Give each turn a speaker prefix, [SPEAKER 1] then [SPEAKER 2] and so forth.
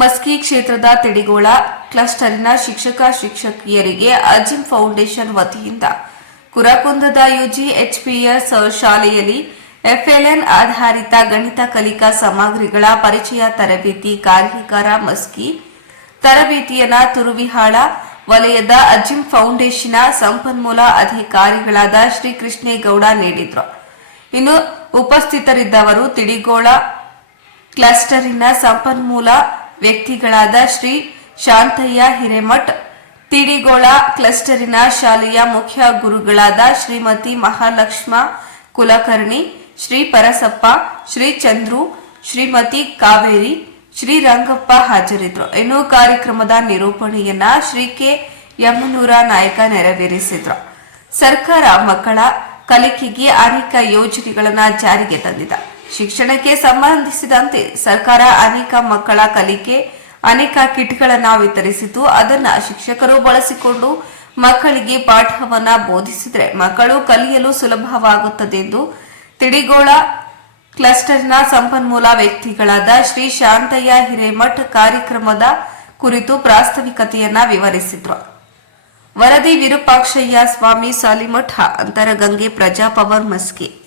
[SPEAKER 1] ಮಸ್ಕಿ ಕ್ಷೇತ್ರದ ತಿಡಿಗೋಳ ಕ್ಲಸ್ಟರ್ನ ಶಿಕ್ಷಕ ಶಿಕ್ಷಕಿಯರಿಗೆ ಅಜಿಂ ಫೌಂಡೇಶನ್ ವತಿಯಿಂದ ಕುರಕುಂದದ ಯುಜಿ ಎಚ್ಪಿಎಸ್ ಶಾಲೆಯಲ್ಲಿ ಎಫ್ಎಲ್ಎನ್ ಆಧಾರಿತ ಗಣಿತ ಕಲಿಕಾ ಸಾಮಗ್ರಿಗಳ ಪರಿಚಯ ತರಬೇತಿ ಕಾರ್ಯಾಗಾರ ಮಸ್ಕಿ ತರಬೇತಿಯನ್ನ ತುರುವಿಹಾಳ ವಲಯದ ಅಜಿಂ ಫೌಂಡೇಶನ್ ಸಂಪನ್ಮೂಲ ಅಧಿಕಾರಿಗಳಾದ ಶ್ರೀ ಕೃಷ್ಣೇಗೌಡ ನೀಡಿದ್ರು. ಇನ್ನು ಉಪಸ್ಥಿತರಿದ್ದವರು ತಿಡಿಗೋಳ ಕ್ಲಸ್ಟರಿನ ಸಂಪನ್ಮೂಲ ವ್ಯಕ್ತಿಗಳಾದ ಶ್ರೀ ಶಾಂತಯ್ಯ ಹಿರೇಮಠ್, ತಿಡಿಗೋಳ ಕ್ಲಸ್ಟರಿನ ಶಾಲೆಯ ಮುಖ್ಯ ಗುರುಗಳಾದ ಶ್ರೀಮತಿ ಮಹಾಲಕ್ಷ್ಮ ಕುಲಕರ್ಣಿ, ಶ್ರೀ ಪರಸಪ್ಪ, ಶ್ರೀ ಚಂದ್ರು, ಶ್ರೀಮತಿ ಕಾವೇರಿ, ಶ್ರೀ ರಂಗಪ್ಪ ಹಾಜರಿದ್ದರು. ಇನ್ನು ಕಾರ್ಯಕ್ರಮದ ನಿರೂಪಣೆಯನ್ನ ಶ್ರೀ ಕೆ. ಯಮನೂರ ನಾಯಕ ನೆರವೇರಿಸಿದ್ರು. ಸರ್ಕಾರ ಮಕ್ಕಳ ಕಲಿಕೆಗೆ ಅನೇಕ ಯೋಜನೆಗಳನ್ನ ಜಾರಿಗೆ ತಂದಿದೆ. ಶಿಕ್ಷಣಕ್ಕೆ ಸಂಬಂಧಿಸಿದಂತೆ ಸರ್ಕಾರ ಅನೇಕ ಮಕ್ಕಳ ಕಲಿಕೆ, ಅನೇಕ ಕಿಟ್ಗಳನ್ನು ವಿತರಿಸಿತು. ಅದನ್ನ ಶಿಕ್ಷಕರು ಬಳಸಿಕೊಂಡು ಮಕ್ಕಳಿಗೆ ಪಾಠವನ್ನ ಬೋಧಿಸಿದ್ರೆ ಮಕ್ಕಳು ಕಲಿಯಲು ಸುಲಭವಾಗುತ್ತದೆ ಎಂದು ತಿಡಿಗೋಳ ಕ್ಲಸ್ಟರ್ನ ಸಂಪನ್ಮೂಲ ವ್ಯಕ್ತಿಗಳಾದ ಶ್ರೀ ಶಾಂತಯ್ಯ ಹಿರೇಮಠ್ ಕಾರ್ಯಕ್ರಮದ ಕುರಿತು ಪ್ರಾಸ್ತಾವಿಕತೆಯನ್ನ ವಿವರಿಸಿದ್ರು. ವರದಿ ವಿರೂಪಾಕ್ಷಯ್ಯ ಸ್ವಾಮಿ ಸಾಲಿಮಠ ಅಂತರಗಂಗೆ ಪ್ರಜಾಪವರ್ ಮಸ್ಕಿ.